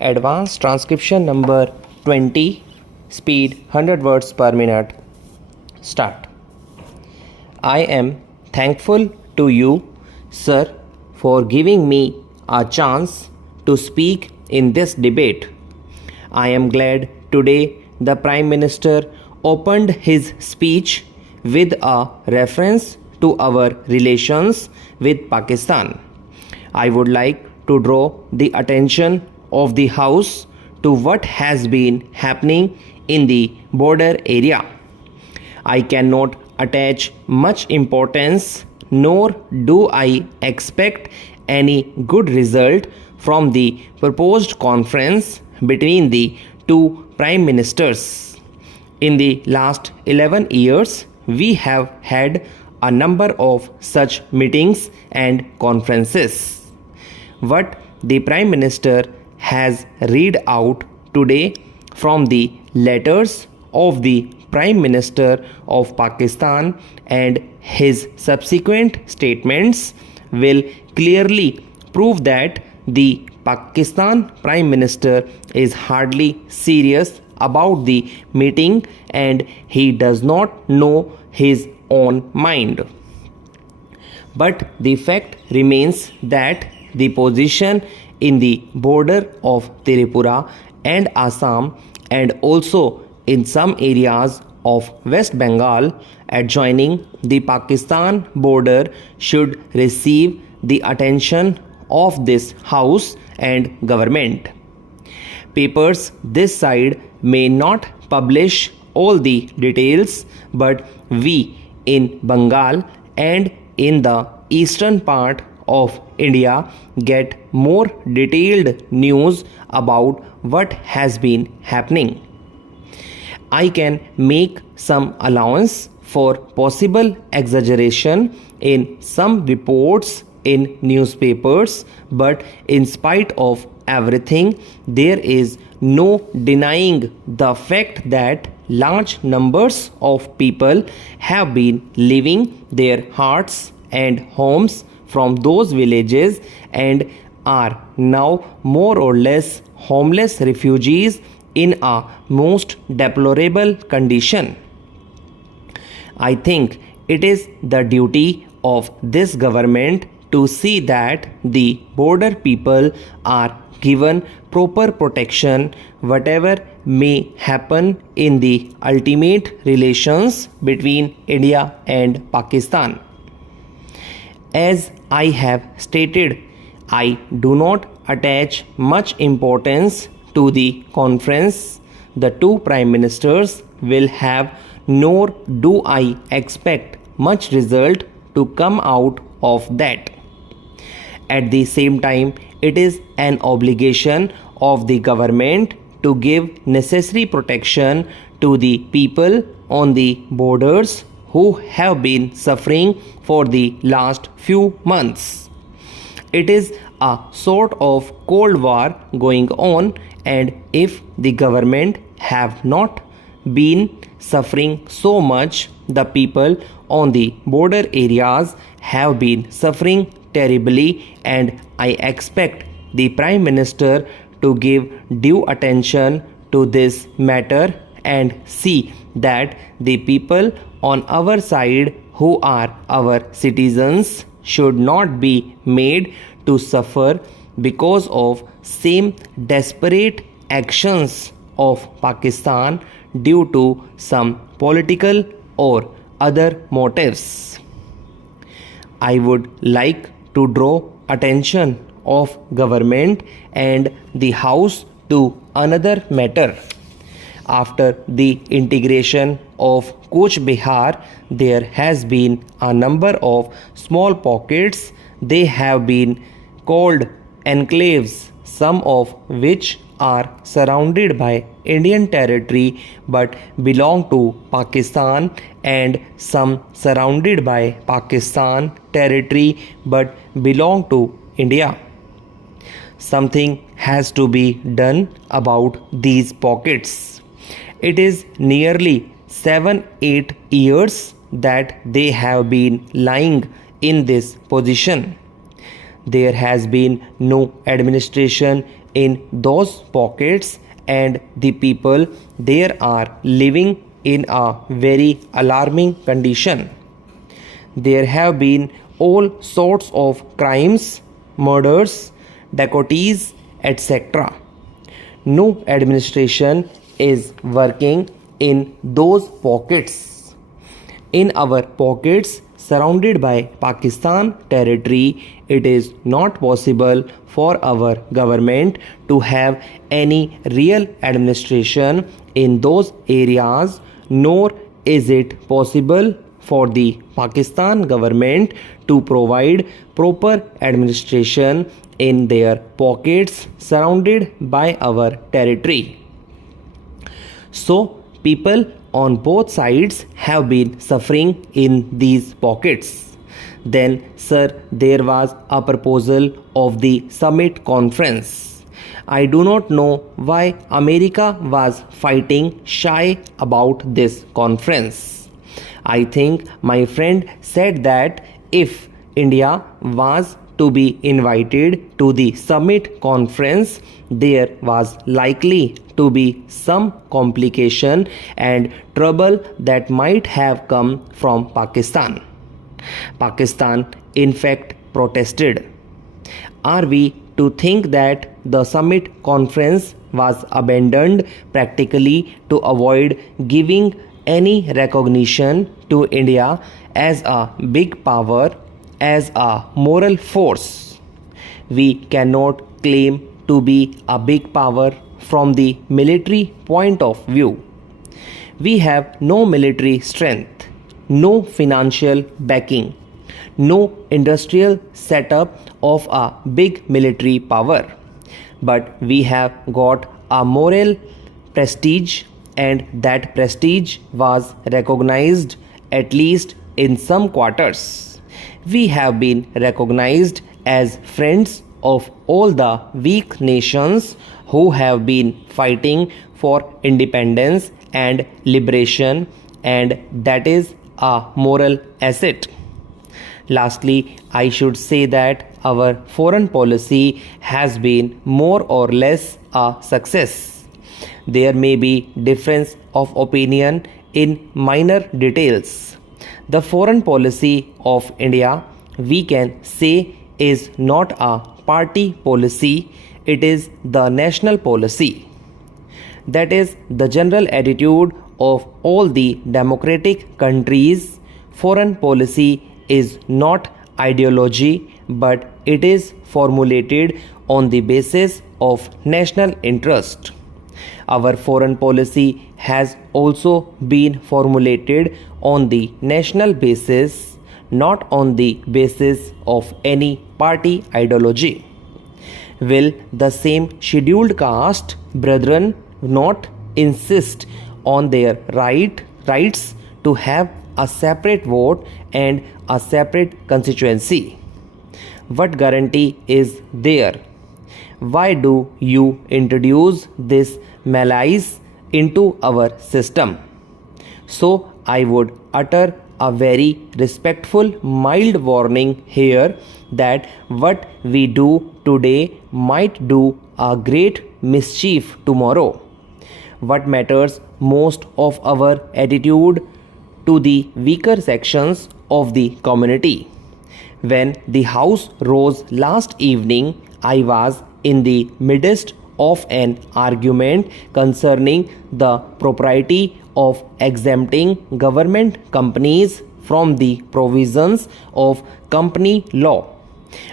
Advanced transcription number 20, speed 100 words per minute. Start. I am thankful to you, sir, for giving me a chance to speak in this debate. I am glad today the Prime Minister opened his speech with a reference to our relations with Pakistan. I would like to draw the attention of the House to what has been happening in the border area. I cannot attach much importance, nor do I expect any good result from the proposed conference between the two prime ministers. In the last 11 years, we have had a number of such meetings and conferences. What the Prime Minister has read out today from the letters of the Prime Minister of Pakistan and his subsequent statements will clearly prove that the Pakistan Prime Minister is hardly serious about the meeting and he does not know his own mind. But the fact remains that the position in the border of Tripura and Assam and also in some areas of West Bengal adjoining the Pakistan border should receive the attention of this House and government. Papers this side may not publish all the details, but we in Bengal and in the eastern part of India get more detailed news about what has been happening. I can make some allowance for possible exaggeration in some reports in newspapers, but in spite of everything, there is no denying the fact that large numbers of people have been leaving their hearts and homes from those villages and are now more or less homeless refugees in a most deplorable condition. I think it is the duty of this government to see that the border people are given proper protection whatever may happen in the ultimate relations between India and Pakistan. As I have stated, I do not attach much importance to the conference the two prime ministers will have, nor do I expect much result to come out of that. At the same time, it is an obligation of the government to give necessary protection to the people on the borders who have been suffering for the last few months. It is a sort of Cold War going on, and if the government have not been suffering so much, the people on the border areas have been suffering terribly, and I expect the Prime Minister to give due attention to this matter and see that the people on our side who are our citizens should not be made to suffer because of same desperate actions of Pakistan due to some political or other motives. I would like to draw attention of government and the House to another matter. After the integration of Cooch Behar, there has been a number of small pockets. They have been called enclaves, some of which are surrounded by Indian territory but belong to Pakistan, and some surrounded by Pakistan territory but belong to India. Something has to be done about these pockets. It is nearly 7-8 years that they have been lying in this position. There has been no administration in those pockets, and the people there are living in a very alarming condition. There have been all sorts of crimes, murders, dacoities, etc. No administration is working in those pockets. In our pockets surrounded by Pakistan territory, it is not possible for our government to have any real administration in those areas, nor is it possible for the Pakistan government to provide proper administration in their pockets surrounded by our territory. So, people on both sides have been suffering in these pockets. Then, sir, there was a proposal of the summit conference. I do not know why America was fighting shy about this conference. I think my friend said that if India was to be invited to the summit conference, there was likely to be some complication and trouble that might have come from Pakistan. Pakistan, in fact, protested. Are we to think that the summit conference was abandoned practically to avoid giving any recognition to India as a big power, as a moral force? We cannot claim to be a big power from the military point of view. We have no military strength, no financial backing, no industrial setup of a big military power. But we have got a moral prestige, and that prestige was recognized at least in some quarters. We have been recognized as friends of all the weak nations who have been fighting for independence and liberation, and that is a moral asset. Lastly, I should say that our foreign policy has been more or less a success. There may be difference of opinion in minor details. The foreign policy of India, we can say, is not a party policy, it is the national policy. That is the general attitude of all the democratic countries. Foreign policy is not ideology, but it is formulated on the basis of national interest. Our foreign policy has also been formulated on the national basis, not on the basis of any party ideology. Will the same scheduled caste brethren not insist on their rights to have a separate vote and a separate constituency? What guarantee is there? Why do you introduce this malice into our system? So I would utter a very respectful, mild warning here that what we do today might do a great mischief tomorrow. What matters most of our attitude to the weaker sections of the community. When the house rose last evening, I was in the midst of an argument concerning the propriety of exempting government companies from the provisions of company law.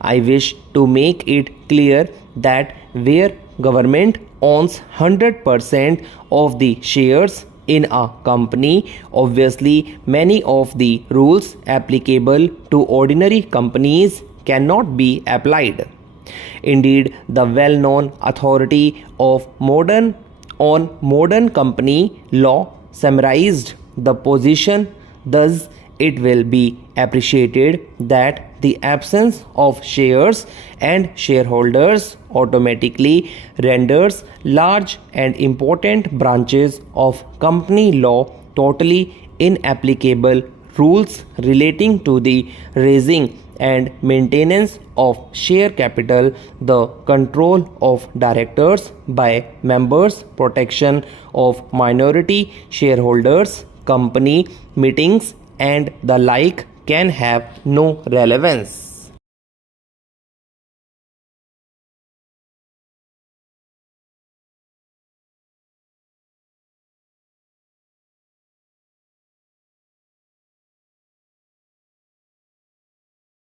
I wish to make it clear that where government owns 100% of the shares in a company, obviously many of the rules applicable to ordinary companies cannot be applied. Indeed, the well-known authority of modern company law summarized the position. Thus, it will be appreciated that the absence of shares and shareholders automatically renders large and important branches of company law totally inapplicable. Rules relating to the raising and maintenance of share capital, the control of directors by members, protection of minority shareholders, company meetings, and the like can have no relevance.